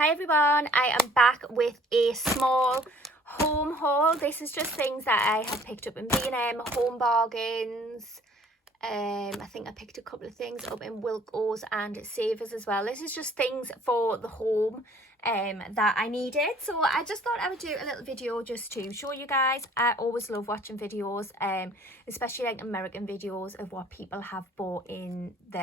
Hi everyone, I am back with a small home haul. This is just things that I have picked up in B&M, Home Bargains. I think I picked a couple of things up in Wilko's and Savers as well. This is just things for the home that I needed. So I just thought I would do a little video just to show you guys. I always love watching videos, especially like American videos of what people have bought in the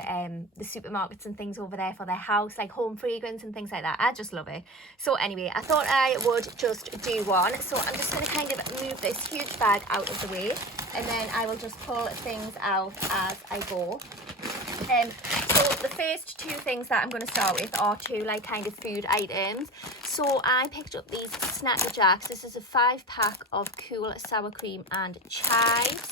supermarkets and things over there for their house, like home fragrance and things like that. I just love it. So anyway, I thought I would just do one. So I'm just going to kind of move this huge bag out of the way, and then I will just pull things out as I go. So the first two things that I'm going to start with are two like kind of food items. So I picked up these Snacky Jacks. This is a 5-pack of cool sour cream and chives.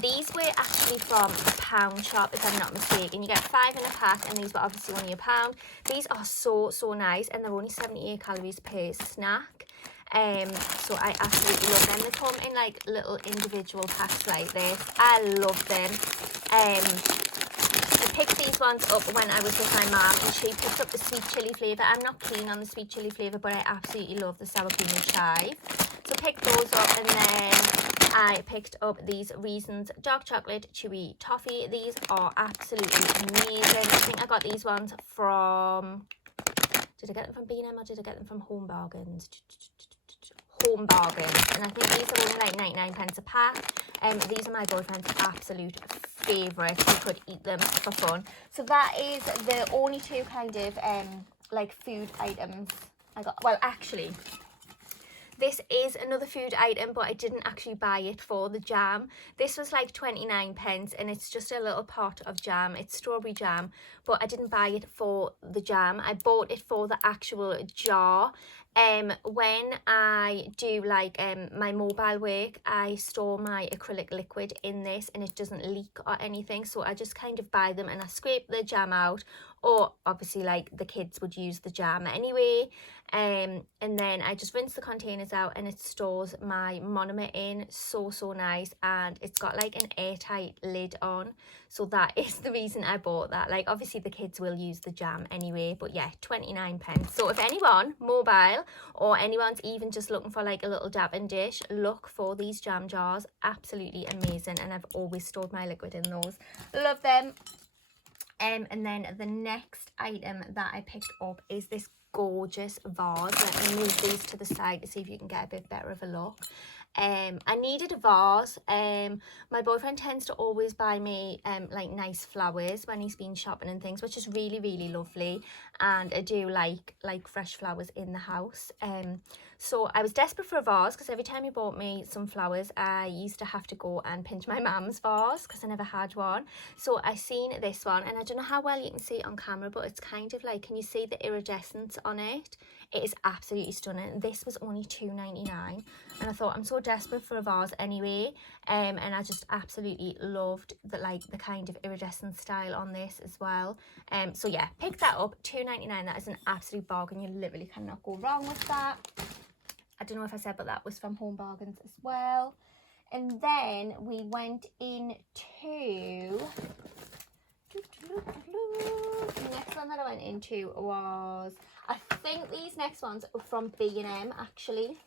These were actually from the pound shop, if I'm not mistaken. You get 5 in a pack, and these were obviously only £1. These are so nice, and they're only 78 calories per snack. So I absolutely love them. They come in like little individual packs like this. I love them. I picked these ones up when I was with my mum, and she picked up the sweet chilli flavour. I'm not keen on the sweet chilli flavour, but I absolutely love the sour cream and chive. So picked those up, and then I picked up these Reasons dark chocolate chewy toffee. These are absolutely amazing. I think I got these ones from, did I get them from B&M or did I get them from Home Bargains? Home Bargains, and I think these are only like 99 pence a pack. These are my boyfriend's absolute favourite. He could eat them for fun. So that is the only two kind of like food items I got. Well, actually, this is another food item, but I didn't actually buy it for the jam. This was like 29 pence, and it's just a little pot of jam. It's strawberry jam, but I didn't buy it for the jam. I bought it for the actual jar. When I do like my mobile work, I store my acrylic liquid in this, and it doesn't leak or anything. So I just kind of buy them, and I scrape the jam out, or obviously like the kids would use the jam anyway. And then I just rinse the containers out, and it stores my monomer in. So nice, and it's got like an airtight lid on, so that is the reason I bought that. Like obviously the kids will use the jam anyway, but yeah, 29 pence. So if anyone mobile, or anyone's even just looking for like a little dabbing dish, look for these jam jars. Absolutely amazing, and I've always stored my liquid in those. Love them. And then the next item that I picked up is this gorgeous vase. Let me move these to the side to see if you can get a bit better of a look. I needed a vase. My boyfriend tends to always buy me like nice flowers when he's been shopping and things, which is really lovely, and I do like fresh flowers in the house. So I was desperate for a vase, because every time he bought me some flowers, I used to have to go and pinch my mum's vase because I never had one. So I seen this one, and I don't know how well you can see it on camera, but it's kind of like, can you see the iridescence on it? It is absolutely stunning. This was only £2.99, and I thought, I'm so desperate for a vase anyway, and I just absolutely loved the kind of iridescent style on this as well. So yeah, pick that up, £2.99. That is an absolute bargain. You literally cannot go wrong with that. I don't know if I said, but that was from Home Bargains as well. And then we went into, the next one that I went into was, I think these next ones are from B&M actually.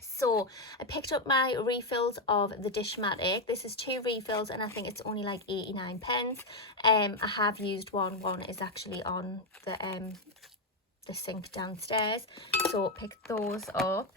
So I picked up my refills of the Dishmatic. This is 2 refills, and I think it's only like 89 pence. I have used one. One is actually on the sink downstairs, so picked those up.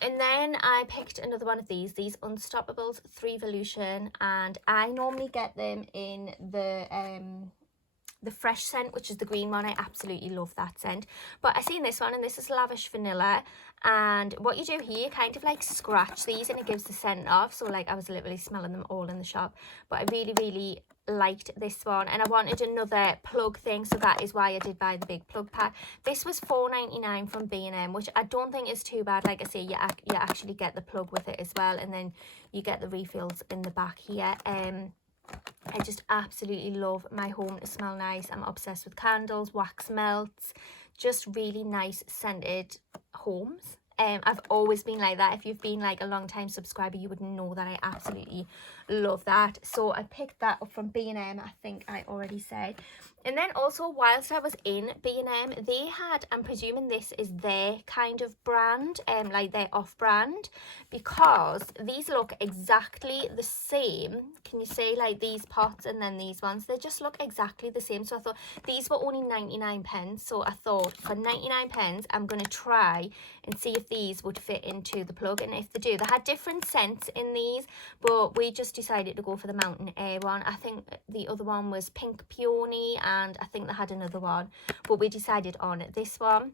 And then I picked another one of these Unstoppables 3volution, and I normally get them in the fresh scent, which is the green one. I absolutely love that scent, but I seen this one, and this is Lavish Vanilla, and what you do here, you kind of like scratch these, and it gives the scent off. So like I was literally smelling them all in the shop, but I really liked this one, and I wanted another plug thing, so that is why I did buy the big plug pack. This was £4.99 from B&M, which I don't think is too bad. Like I say, you actually get the plug with it as well, and then you get the refills in the back here. I just absolutely love my home to smell nice. I'm obsessed with candles, wax melts, just really nice scented homes. I've always been like that. If you've been like a long time subscriber, you would know that I absolutely love that. So I picked that up from B&M, I think I already said. And then also, whilst I was in B&M, they had, I'm presuming this is their kind of brand, like their off-brand, because these look exactly the same. Can you see, like, these pots and then these ones? They just look exactly the same. So I thought these were only 99 pence. So I thought for 99 pence, I'm going to try and see if these would fit into the plug. And if they do, they had different scents in these, but we just decided to go for the Mountain Air one. I think the other one was Pink Peony, and I think they had another one, but we decided on this one.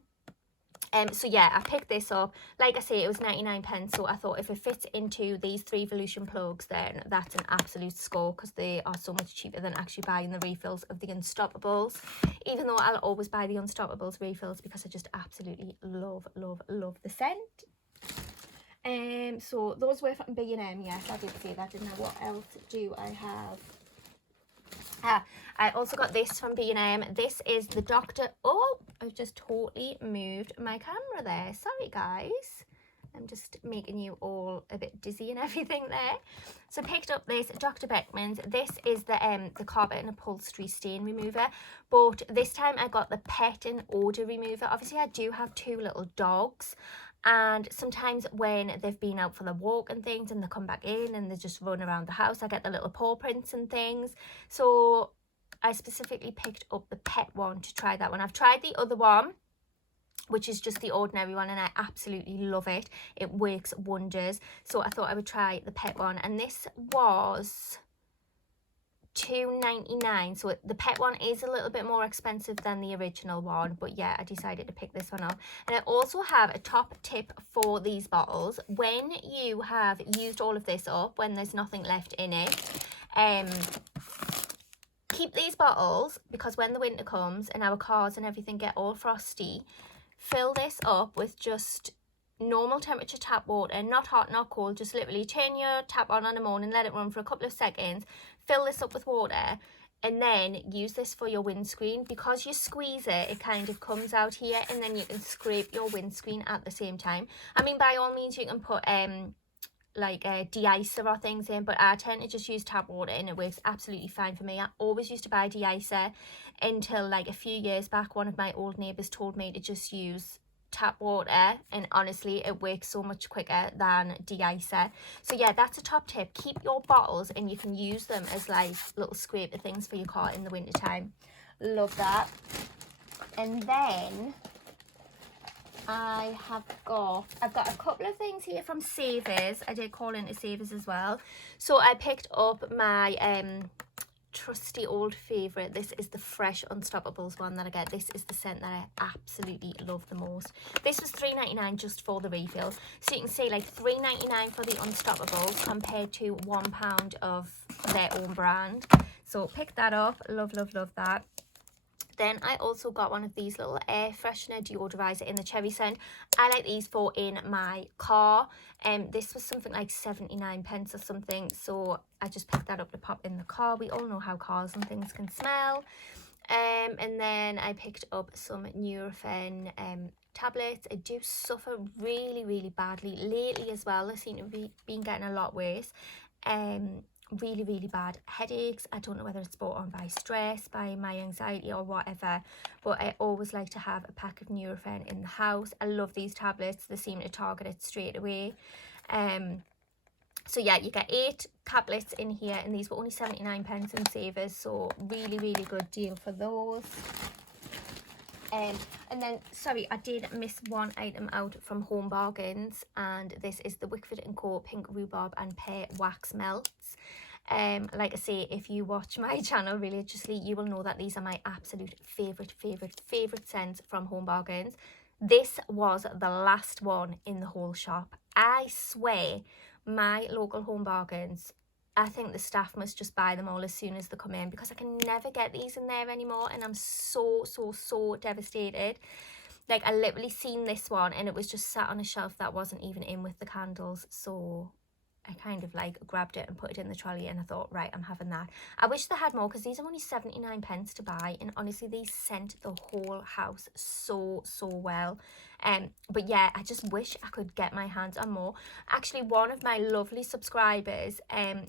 So yeah, I picked this up. Like I say, it was 99 pence, so I thought if it fits into these 3 Volution plugs, then that's an absolute score, because they are so much cheaper than actually buying the refills of the Unstoppables, even though I'll always buy the Unstoppables refills because I just absolutely love the scent. So those were from B&M. Yes, I did say that, didn't I? What else do I have? I also got this from B&M. This is the Dr. Oh, I've just totally moved my camera there. Sorry, guys. I'm just making you all a bit dizzy and everything there. So picked up this Dr. Beckman's. This is the carpet and upholstery stain remover, but this time I got the pet and odor remover. Obviously, I do have 2 little dogs, and sometimes when they've been out for the walk and things and they come back in and they just run around the house, I get the little paw prints and things. So I specifically picked up the pet one to try that one. I've tried the other one, which is just the ordinary one, and I absolutely love it. It works wonders. So I thought I would try the pet one, and this was £2.99. So the pet one is a little bit more expensive than the original one, but yeah, I decided to pick this one up. And I also have a top tip for these bottles. When you have used all of this up, when there's nothing left in it, keep these bottles, because when the winter comes and our cars and everything get all frosty, fill this up with just normal temperature tap water, not hot, not cold. Just literally turn your tap on the morning, let it run for a couple of seconds, fill this up with water, and then use this for your windscreen. Because you squeeze it, it kind of comes out here, and then you can scrape your windscreen at the same time. I mean, by all means, you can put like a de-icer or things in, but I tend to just use tap water, and it works absolutely fine for me. I always used to buy de-icer until like a few years back. One of my old neighbours told me to just use tap water, and honestly it works so much quicker than de-icer. So yeah, that's a top tip. Keep your bottles, and you can use them as like little scraper things for your car in the winter time. Love that. And then I've got a couple of things here from Savers. I did call into Savers as well. So I picked up my trusty old favourite. This is the Fresh Unstoppables one that I get. This is the scent that I absolutely love the most. This was £3.99 just for the refill. So you can see like £3.99 for the Unstoppables compared to £1 of their own brand. So pick that up. Love that. Then I also got one of these little air freshener deodorizer in the cherry scent. I like these for in my car. This was something like 79 pence or something. So I just picked that up to pop in the car. We all know how cars and things can smell. And then I picked up some Neurofen tablets. I do suffer really badly lately as well. I seem to be getting a lot worse. Really bad headaches. I don't know whether it's brought on by stress, by my anxiety or whatever, but I always like to have a pack of Neurofen in the house. I love these tablets. They seem to target it straight away. So yeah, you get 8 tablets in here, and these were only 79 pence in Savers, so really good deal for those. And then, sorry, I did miss one item out from Home Bargains, and this is the Wickford & Co. Pink Rhubarb and Pear Wax Melts. Like I say, if you watch my channel religiously, you will know that these are my absolute favourite scents from Home Bargains. This was the last one in the whole shop. I swear, my local Home Bargains, I think the staff must just buy them all as soon as they come in, because I can never get these in there anymore, and I'm so devastated. Like, I literally seen this one and it was just sat on a shelf that wasn't even in with the candles, so I kind of like grabbed it and put it in the trolley, and I thought, right, I'm having that. I wish they had more, because these are only 79 pence to buy, and honestly these scent the whole house so well. But yeah, I just wish I could get my hands on more. Actually, one of my lovely subscribers,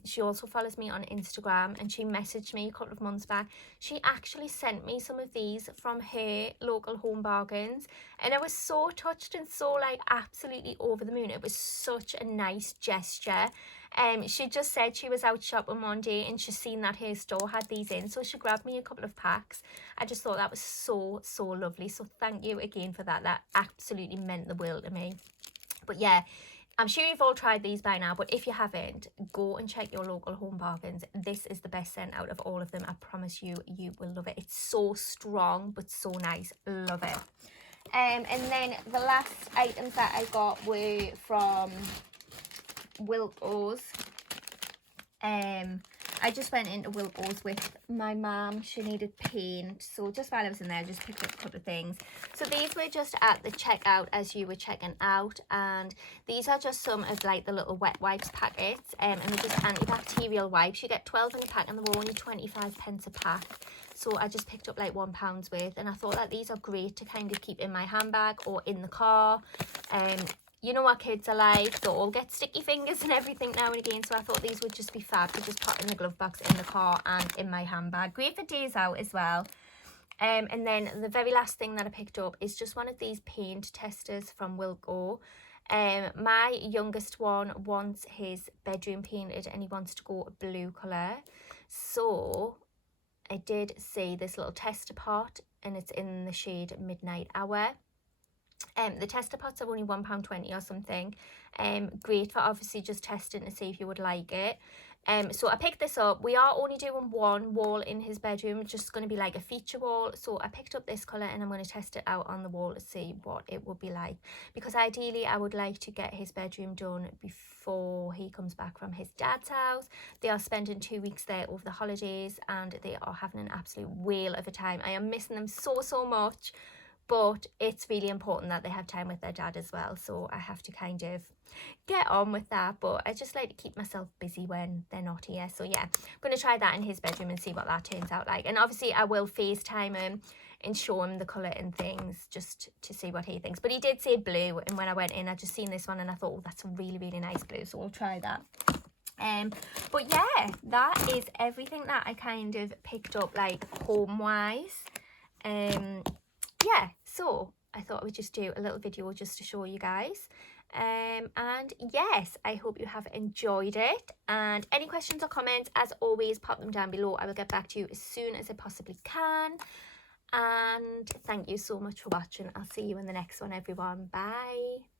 she also follows me on Instagram, and she messaged me a couple of months back. She actually sent me some of these from her local Home Bargains, and I was so touched and so like absolutely over the moon. It was such a nice gesture. She just said she was out shopping one day and she's seen that her store had these in, so she grabbed me a couple of packs. I just thought that was so lovely, so thank you again for that. That absolutely meant the world to me. But yeah, I'm sure you've all tried these by now, but if you haven't, go and check your local Home Bargains. This is the best scent out of all of them. I promise you, you will love it. It's so strong but so nice. Love it. And then the last items that I got were from Wilko's. I just went into Wilko's with my mum. She needed paint, so just while I was in there I just picked up a couple of things. So these were just at the checkout as you were checking out, and these are just some of like the little wet wipes packets, and they're just antibacterial wipes. You get 12 in a pack and they were only 25p a pack, so I just picked up like £1 worth, and I thought that these are great to kind of keep in my handbag or in the car. You know what kids are like, they all get sticky fingers and everything now and again, so I thought these would just be fab to just put in the glove box, in the car and in my handbag. Great for days out as well. And then the very last thing that I picked up is just one of these paint testers from Wilko. My youngest one wants his bedroom painted and he wants to go a blue colour, so I did see this little tester pot and it's in the shade Midnight Hour. The tester pots are only £1.20 or something. Great for obviously just testing to see if you would like it. So I picked this up. We are only doing one wall in his bedroom, just going to be like a feature wall. So I picked up this colour and I'm going to test it out on the wall to see what it would be like, because ideally I would like to get his bedroom done before he comes back from his dad's house. They are spending 2 weeks there over the holidays and they are having an absolute whale of a time. I am missing them so much. But it's really important that they have time with their dad as well. So I have to kind of get on with that. But I just like to keep myself busy when they're not here. So yeah, I'm going to try that in his bedroom and see what that turns out like. And obviously I will FaceTime him and show him the colour and things just to see what he thinks. But he did say blue. And when I went in, I just seen this one and I thought, oh, that's a really nice blue. So we'll try that. But yeah, that is everything that I kind of picked up like home-wise. Yeah, so I thought I would just do a little video just to show you guys. And yes, I hope you have enjoyed it. And any questions or comments, as always, pop them down below. I will get back to you as soon as I possibly can. And thank you so much for watching. I'll see you in the next one, everyone. Bye.